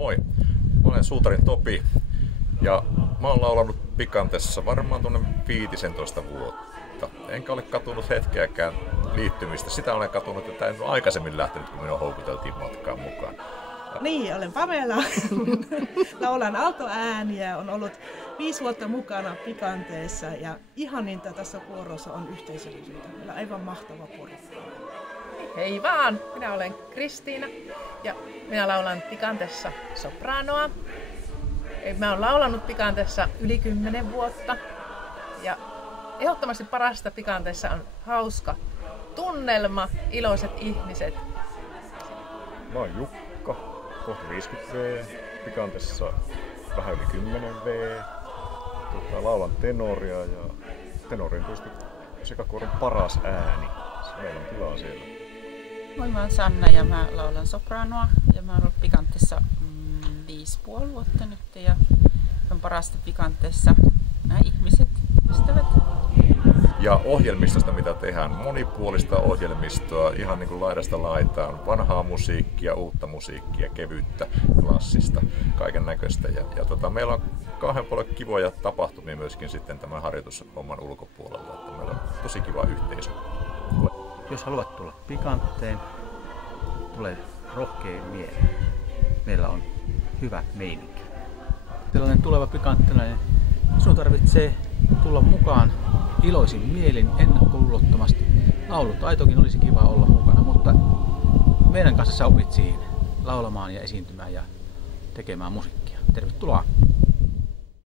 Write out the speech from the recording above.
Moi, mä olen Suutarin Topi ja mä oon laulanut Pikantessa varmaan tuonne 15 vuotta. Enkä ole katunut hetkeäkään liittymistä. Sitä olen katunut, että en ole aikaisemmin lähtenyt, kun minua houkuteltiin matkaan mukaan. Niin, olen Pamela. Laulan altoääniä, on ollut 5 vuotta mukana Pikanteessa ja ihaninta tässä kuorossa on yhteisöllisyyttä. Meillä on aivan mahtava porukka. Hei vaan, minä olen Kristiina ja minä laulan Pikantessa sopranoa. Mä oon laulanut Pikantessa yli 10 vuotta ja ehdottomasti parasta Pikantessa on hauska tunnelma, iloiset ihmiset. Mä oon Jukka, kohta 50 V, Pikantessa vähän yli 10 V. Laulan tenoria ja tenori on tietysti sekakuoron paras ääni. Meillä on tilaa siellä. Moi, mä oon Sanna ja mä laulan sopranoa ja mä oon ollut Pikantessa 5,5 vuotta nyt ja on parasta Pikantessa nämä ihmiset, ystävät. Ja ohjelmistosta mitä tehdään, monipuolista ohjelmistoa, ihan niin kuin laidasta laitaan, vanhaa musiikkia, uutta musiikkia, kevyttä, klassista, kaiken näköistä. Meillä on kauhean paljon kivoja tapahtumia myöskin sitten tämän harjoitushomman ulkopuolella, että meillä on tosi kiva yhteisö. Jos haluat tulla Pikanteen, tule rohkein mieleen. Meillä on hyvä meininki. Sellainen tuleva pikanttilainen, sinun tarvitsee tulla mukaan iloisin mielin, ennakkoluulottomasti. Laulutaitokin olisi kiva olla mukana, mutta meidän kanssa sä opit siihen laulamaan ja esiintymään ja tekemään musiikkia. Tervetuloa!